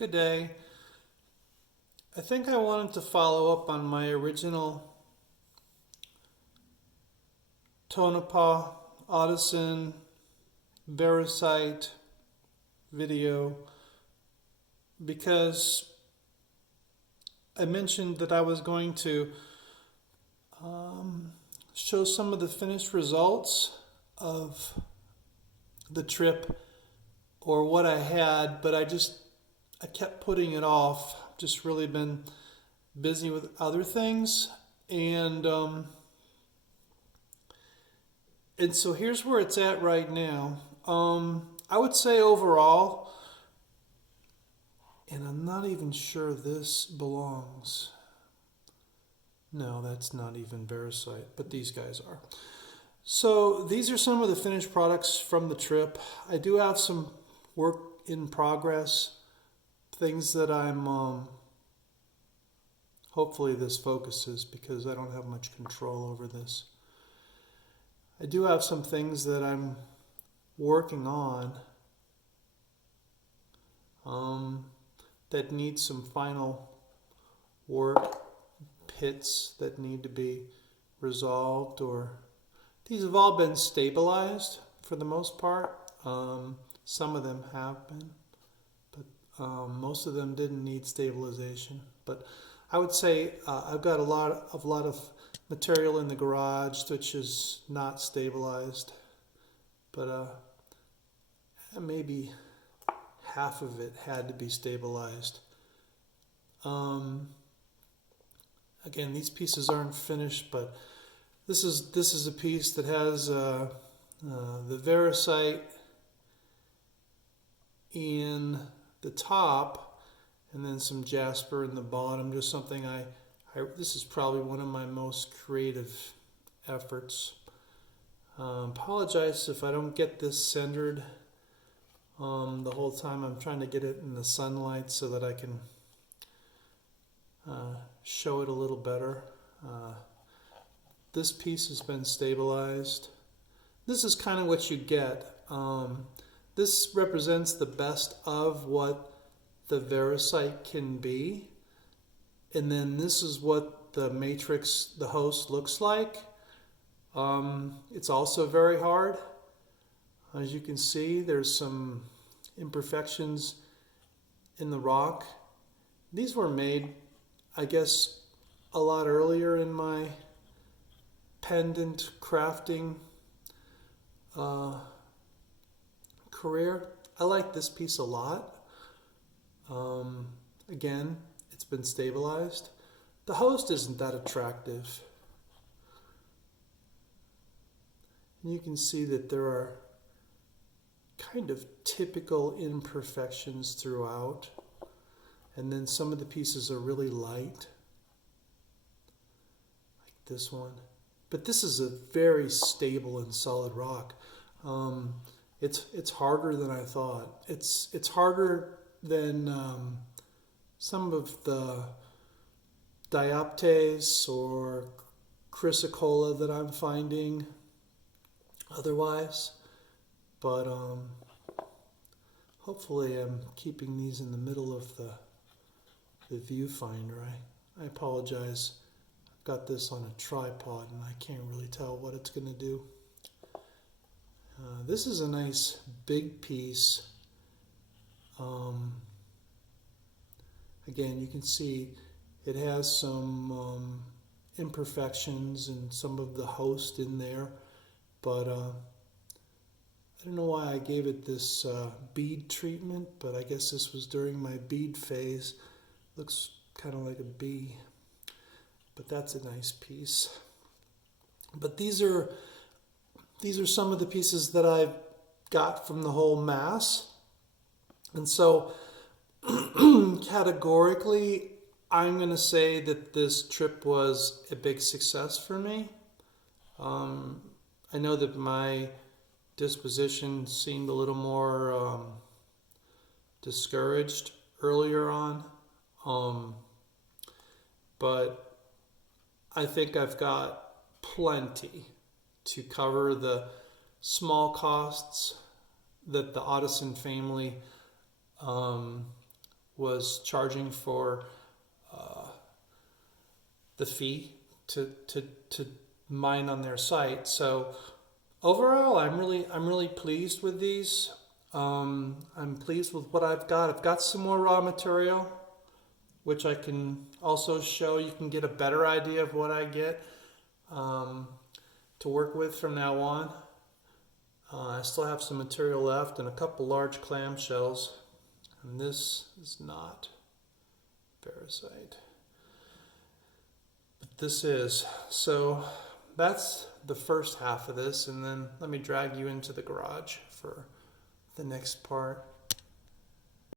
Good day. I think I wanted to follow up on my original Tonopah, Otteson, Variscite video because I mentioned that I was going to show some of the finished results of the trip or what I had, but I kept putting it off. Just really been busy with other things, and so here's where it's at right now. I would say overall, and I'm not even sure this belongs. No, that's not even Variscite, but these guys are. So these are some of the finished products from the trip. I do have some work in progress, things that I'm hopefully this focuses because I don't have much control over this. I do have some things that I'm working on that need some final work, pits that need to be resolved, or these have all been stabilized for the most part. Some of them have been, but most of them didn't need stabilization. But I would say I've got a lot of material in the garage which is not stabilized, but maybe half of it had to be stabilized. Again, these pieces aren't finished, but this is a piece that has the Variscite in the top and then some jasper in the bottom. Just something this is probably one of my most creative efforts. Apologize if I don't get this centered the whole time. I'm trying to get it in the sunlight so that I can show it a little better. This piece has been stabilized. This is kind of what you get. This represents the best of what the Variscite can be. And then this is what the matrix, the host, looks like. It's also very hard. As you can see, there's some imperfections in the rock. These were made, I guess, a lot earlier in my pendant crafting career. I like this piece a lot. Again, it's been stabilized. The host isn't that attractive. And you can see that there are kind of typical imperfections throughout. And then some of the pieces are really light, like this one. But this is a very stable and solid rock. It's harder than I thought. It's harder than some of the dioptase or chrysocolla that I'm finding otherwise. But hopefully I'm keeping these in the middle of the viewfinder. I apologize. I've got this on a tripod and I can't really tell what it's going to do. This is a nice big piece. Again, you can see it has some imperfections and some of the host in there, but I don't know why I gave it this bead treatment, but I guess this was during my bead phase. Looks kind of like a bee, but that's a nice piece. But these are some of the pieces that I've got from the whole mass. And so categorically, I'm going to say that this trip was a big success for me. I know that my disposition seemed a little more discouraged earlier on. But I think I've got plenty to cover the small costs that the Otteson family was charging for the fee to mine on their site. So overall, I'm really pleased with these. I'm pleased with what I've got. I've got some more raw material, which I can also show. You can get a better idea of what I get to work with from now on. I still have some material left and a couple large clamshells, and this is not Variscite, but this is. So that's the first half of this, and then let me drag you into the garage for the next part.